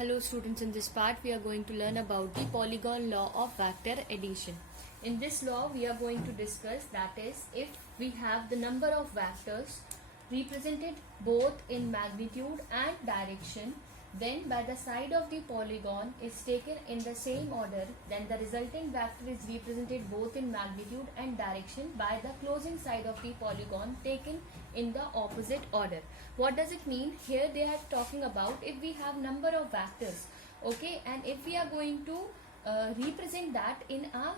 Hello students, in this part we are going to learn about the polygon law of vector addition. In this law we are going to discuss, that is, if we have the number of vectors represented both in magnitude and direction, then by the side of the polygon is taken in the same order, then the resulting vector is represented both in magnitude and direction by the closing side of the polygon taken in the opposite order. What does it mean? Here they are talking about if we have number of vectors, okay, and if we are going to represent that in a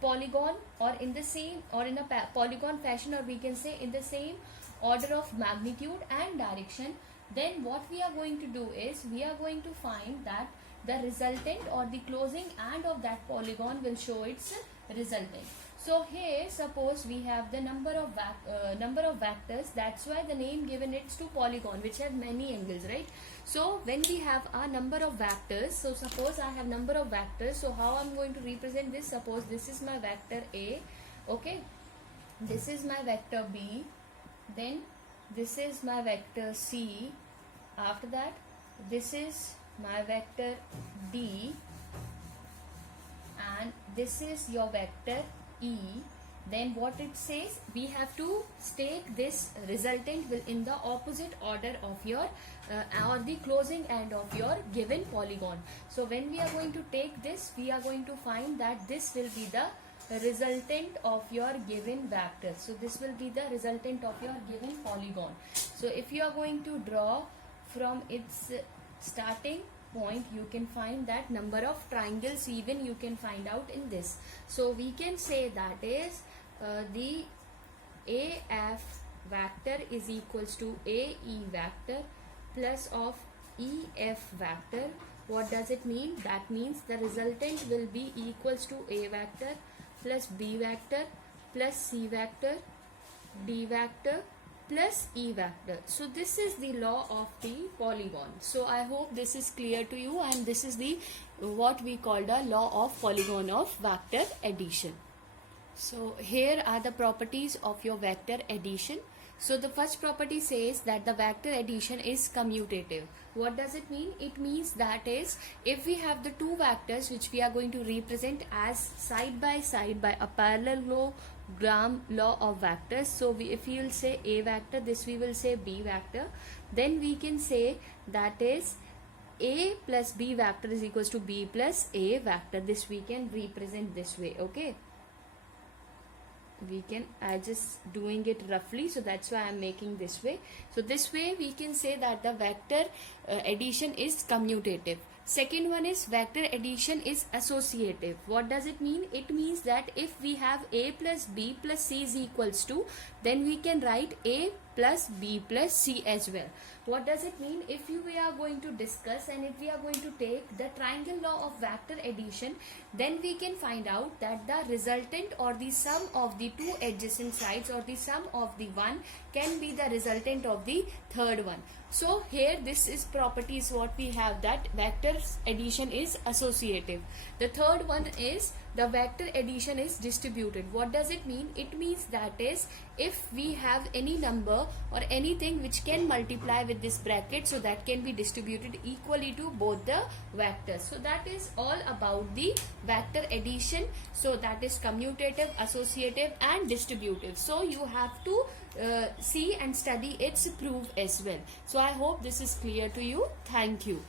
polygon or in the same or in a polygon fashion, or we can say in the same order of magnitude and direction, then what we are going to do is we are going to find that the resultant or the closing end of that polygon will show its resultant. So here suppose we have the number of vectors, that's why the name given it's to polygon, which have many angles, right? So when we have a number of vectors, so suppose I have number of vectors, so how I'm going to represent this? Suppose this is my vector A, okay, this is my vector B, then this is my vector C, after that this is my vector D, and this is your vector E. Then what it says, we have to take this resultant will in the opposite order of your or the closing end of your given polygon. So when we are going to take this, we are going to find that this will be the resultant of your given vector. So this will be the resultant of your given polygon. So if you are going to draw from its starting point, you can find that number of triangles even you can find out in this. So we can say that is the AF vector is equals to AE vector plus of EF vector. What does it mean? That means the resultant will be equals to A vector plus B vector plus C vector, D vector plus E vector. So this is the law of the polygon. So I hope this is clear to you, and this is the what we call the law of polygon of vector addition. So here are the properties of your vector addition. So the first property says that the vector addition is commutative. What does it mean? It means that is, if we have the two vectors which we are going to represent as side by side by a parallelogram law of vectors. So if we will say A vector, this we will say B vector, then we can say that is A plus B vector is equals to B plus A vector. This we can represent this way, okay. I just doing it roughly, so that's why I'm making this way. So this way we can say that the vector addition is commutative. Second one is vector addition is associative. What does it mean? It means that if we have A plus B plus C is equals to, then we can write A plus B plus C as well. What does it mean? If we are going to discuss and if we are going to take the triangle law of vector addition, then we can find out that the resultant or the sum of the two adjacent sides or the sum of the one can be the resultant of the third one. So here this is properties what we have, that vector addition is associative. The third one is the vector addition is distributed. What does it mean? It means that is, if we have any number or anything which can multiply with this bracket, so that can be distributed equally to both the vectors. So that is all about the vector addition. So that is commutative, associative and distributive. So you have to see and study its proof as well. So I hope this is clear to you. Thank you.